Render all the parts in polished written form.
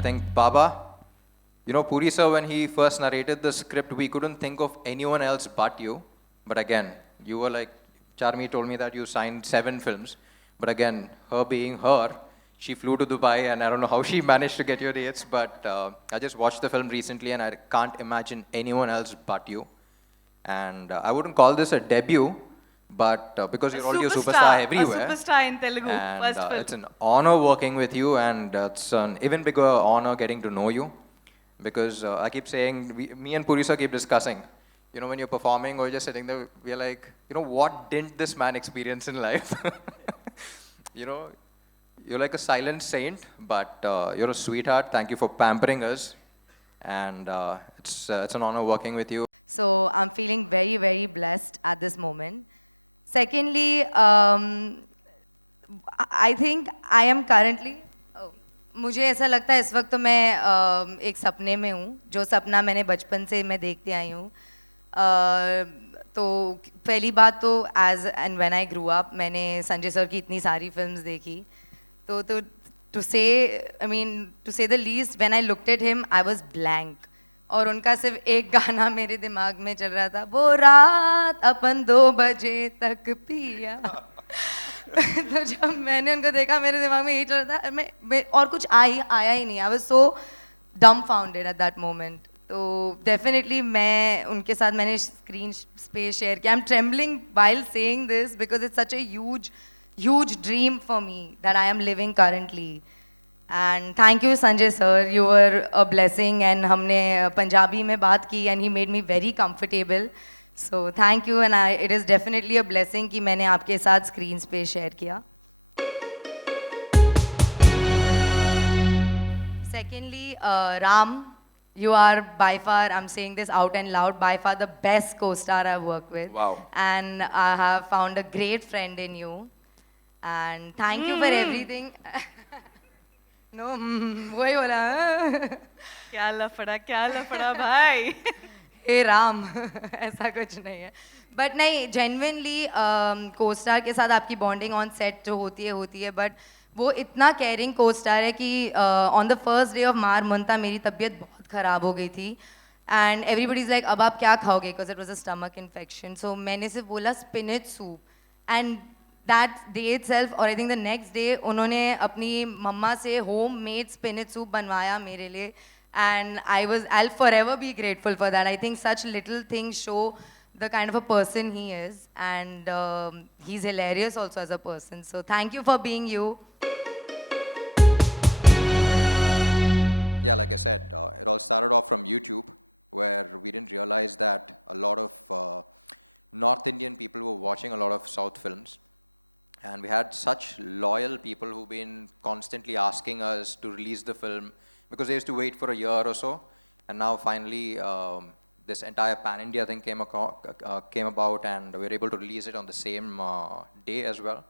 I think Baba, Puri sir, when he first narrated the script, we couldn't think of anyone else but you. But again, you were like, Charmi told me that you signed 7 films. But again, her being her, she flew to Dubai, and I don't know how she managed to get your dates. But I just watched the film recently, and I can't imagine anyone else but you. And I wouldn't call this a debut, but because you're already a superstar everywhere. A superstar in Telugu, And first film. it's an honor working with you, and it's an even bigger honor getting to know you. Because I keep saying, me and Puri sir keep discussing, when you're performing or just sitting there, we're like, what didn't this man experience in life? you know, you're like a silent saint, but you're a sweetheart. Thank you for pampering us. And it's an honor working with you. So I'm feeling very, very blessed at this moment. Secondly, I think I am currently मुझे ऐसा लगता है इस वक्त तो मैं एक सपने में हूँ जो सपना मैंने बचपन से मैं देखती आई हूँ तो पहली बात तो as and when I grew up मैंने संजय सर की इतनी सारी फिल्म्स देखी तो टू से आई मीन टू से the least when I looked at him I was blank और उनका सिर्फ एक गाना मेरे दिमाग में चल रहा था वो रात अपन 2 बजे तक पिया तो जब मैंने उनको देखा मेरे दिमाग में यही चल रहा था मैं और कुछ आया ही नहीं I was so डम्बफाउंडेड at that moment तो डेफिनेटली मैं उनके साथ मैंने स्क्रीन स्पेस शेयर किया I am trembling while saying this because it's such a huge dream for me that I am living currently. And thank you Sanjay sir, you were a blessing and हमने पंजाबी में बात की and he made me very comfortable. So thank you and it is definitely a blessing कि मैंने आपके साथ screen space share किया. Secondly, Ram, you are by far, I'm saying this out and loud, by far the best co-star I've worked with. Wow. And I have found a great friend in you. And thank you for everything. No, वही बोला. क्या लफड़ा भाई. हे राम ऐसा कुछ नहीं है but नहीं जेन्युइनली को-स्टार के साथ आपकी बॉन्डिंग ऑन सेट जो होती है बट वो इतना केयरिंग को-स्टार है कि on the first day of मार मुंता मेरी तबीयत बहुत ख़राब हो गई थी एंड एवरीबडी इज़ लाइक अब आप क्या खाओगे because it was a stomach infection so मैंने सिर्फ बोला spinach soup and that day itself और I think the next day उन्होंने अपनी मम्मा से होम मेड स्पिनच सूप बनवाया मेरे लिए and I'll forever be grateful for that. I think such little things show the kind of a person he is and he's hilarious also as a person. So thank you for being you. Yeah, like I said, it all started off from YouTube, where we didn't realize that a lot of North Indian people were watching a lot of South films. And we had such loyal people who've been constantly asking us to release the film because they used to wait for a year or so. And now finally, this entire Pan-India thing came about, and we were able to release it on the same day as well.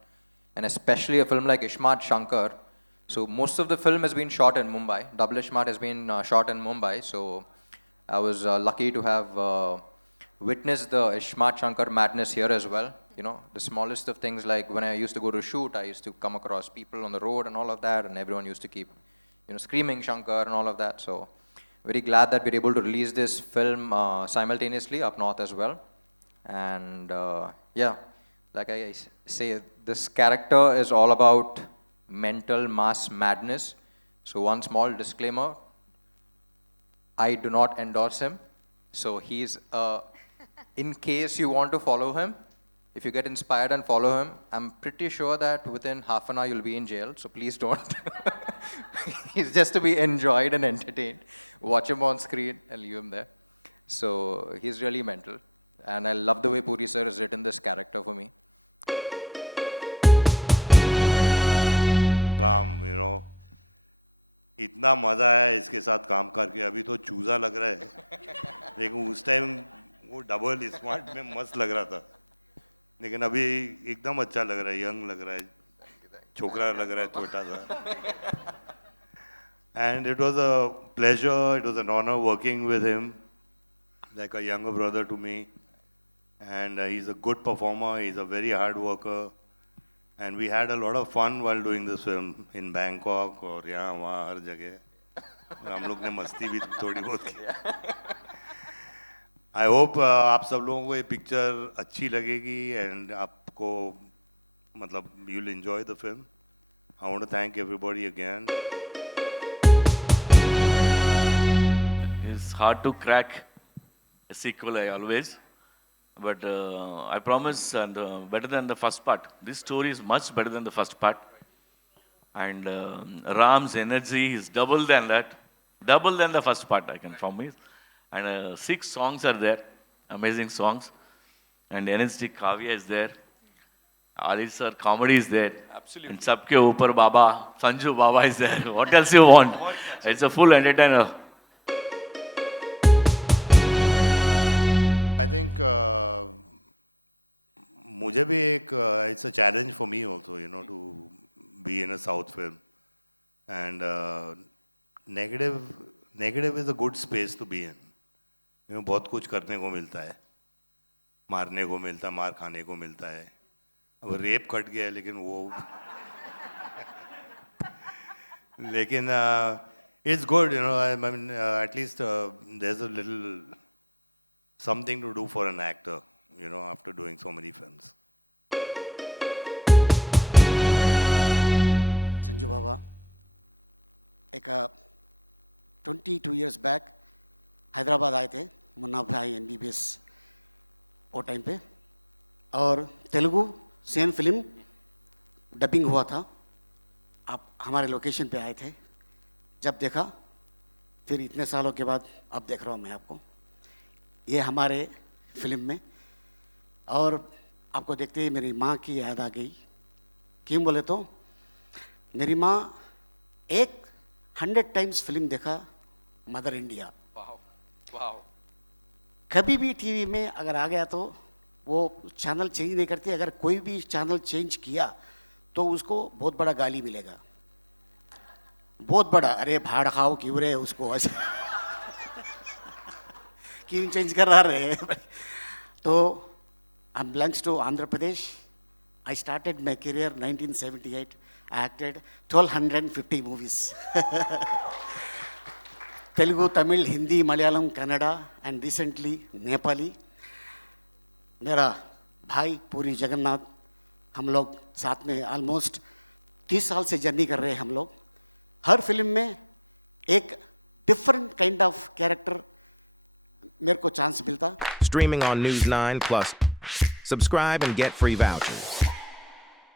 And especially a film like Ishmat Shankar. So most of the film has been shot in Mumbai. Double Ishmat has been shot in Mumbai. So I was lucky to have witnessed the Ishmat Shankar madness here as well. The smallest of things, like when I used to go to shoot, I used to come across people on the road and all of that, and everyone used to keep screaming Shankar and all of that. So very glad that we're able to release this film simultaneously up north as well. And yeah, like I say, this character is all about mental mass madness. So one small disclaimer, I do not endorse him. So he's, in case you want to follow him, if you get inspired and follow him, I'm pretty sure that within half an hour you'll be in jail, so please don't. He's just to be enjoyed and entertained. Watch him on screen and leave him there. So he's really mental. And I love the way Puri sir has written this character for me. Ram, इतना मज़ा है इसके साथ काम करके. अभी तो चूजा लग रहा है, लेकिन उस टाइम वो डबल स्मार्ट में मस्त लग रहा था. लेकिन अभी एकदम अच्छा लग रहा है, यंग लग रहा है, छोकरा लग रहा है छोटा सा. And it was a pleasure, it was an honor working with him, like a younger brother to me. And he's a good performer, he's a very hard worker. And we had a lot of fun while doing this film in Bangkok or यहाँ वहाँ हर जगह. हम लोग ने मस्ती भी थोड़ी बहुत की. आई होप आप सब लोगों को ये पिक्चर अच्छी लगेगी एंड आपको मतलब you will enjoy the film. I want to thank everybody again. It's hard to crack a sequel, I always. But I promise, and better than the first part. This story is much better than the first part. And Ram's energy is double than that. Double than the first part, I can promise. And 6 songs are there. Amazing songs. And energetic Kavya is there. Ali sir, comedy is there. Absolutely. And Sabke Upar Baba, Sanju Baba is there. What else you want? It's a full entertainer. I think मुझे भी एक it's a challenge for me also you know to be in a south film and negative is a good space to be in. You know बहुत कुछ करने को मिलता है, मारने को मिलता है, मार खाने को मिलता है. अब रेप कट गया है लेकिन वो लेकिन it's good you know. I mean at least there is a little something to do for an actor, you know, after doing so many films. Sanju Baba एक 22 years बैक हैदराबाद आए थे मुन्ना भाई MBBS वो टाइम पे, और तेलुगु सेम फिल्म डबिंग हुआ था. आप हमारे लोकेशन पे आए थे. जब देखा फिर इतने सालों के बाद अब देख रहा हूँ मैं आपको ये हमारे फिल्म में, और आपको देखते ही मेरी माँ की याद आ गई. क्यों बोले तो मेरी माँ 100 times फिल्म देखा मदर इंडिया. कभी भी टीवी में अगर आ गया तो वो चैनल चेंज नहीं करती. अगर कोई भी चैनल चेंज किया तो उसको बहुत बड़ा गाली मिलेगा, बहुत बड़ा. अरे भाड़ खाओ क्यों रे उसको ऐसे क्यों चेंज कर रहा रहे. तो I belongs to Andhra Pradesh. I started my career 1978. I acted 1250 movies. Telugu, Tamil, Hindi, Malayalam, Kannada and recently Nepali. मेरा भाई पूरी जगन्नाथ, हम लोग साथ में ऑलमोस्ट 30 साल से जर्नी कर रहे हैं हम लोग. हर फिल्म में एक डिफरेंट काइंड ऑफ कैरेक्टर मेरे को चांस मिलता. Streaming on News 9 Plus. Subscribe and get free vouchers.